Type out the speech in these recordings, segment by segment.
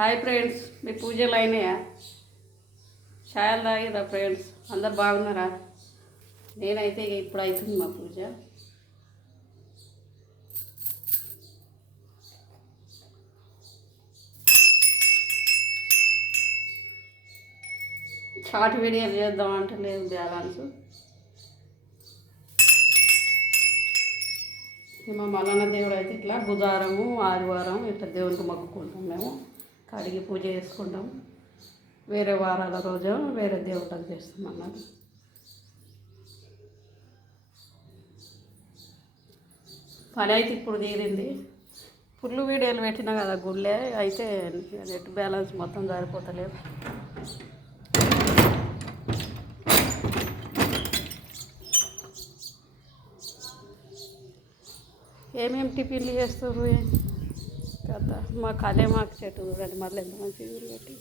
Hi friends, మీ పూజలు అయినాయా? ఛాయలు తాగిరా ఫ్రెండ్స్? అందరు బాగున్నారా? నేనైతే ఇప్పుడు అవుతుంది మా పూజ. షార్ట్ వీడియోలు చేద్దాం అంటే లేదు బ్యాలెన్స్. మా మల్లన్న దేవుడు అయితే ఇట్లా బుధవారము ఆదివారం ఇట్లా దేవునికి మొక్కుకుంటాం. మేము కడిగి పూజ చేసుకుంటాం. వేరే వారాల రోజు వేరే దేవుళ్ళకి చేస్తాం అన్నది. పని అయితే ఇప్పుడు తీరింది. ఫుల్ వీడియోలు పెట్టినా కదా గుళ్ళే, అయితే నెట్ బ్యాలెన్స్ మొత్తం సరిపోతలేదు. ఏమేమి టిఫిన్లు చేస్తారు కదా? మా కలేమాకు చెట్టు చూడండి, మళ్ళీ ఎంత మంచి ఊరు పెట్టి.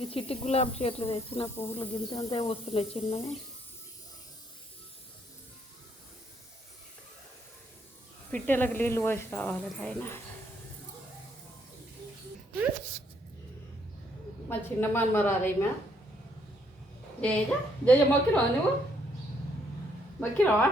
ఈ చిట్టి గులాబీ చెట్లు తెచ్చిన పువ్వులు గింతంతే వస్తున్నాయి చిన్నవి. పిట్టెలకు నీళ్ళు పోసి రావాలి పైన. మా చిన్న మన్మరాలేమా జయ జయ మొక్కినావా? నువ్వు మొక్కినావా?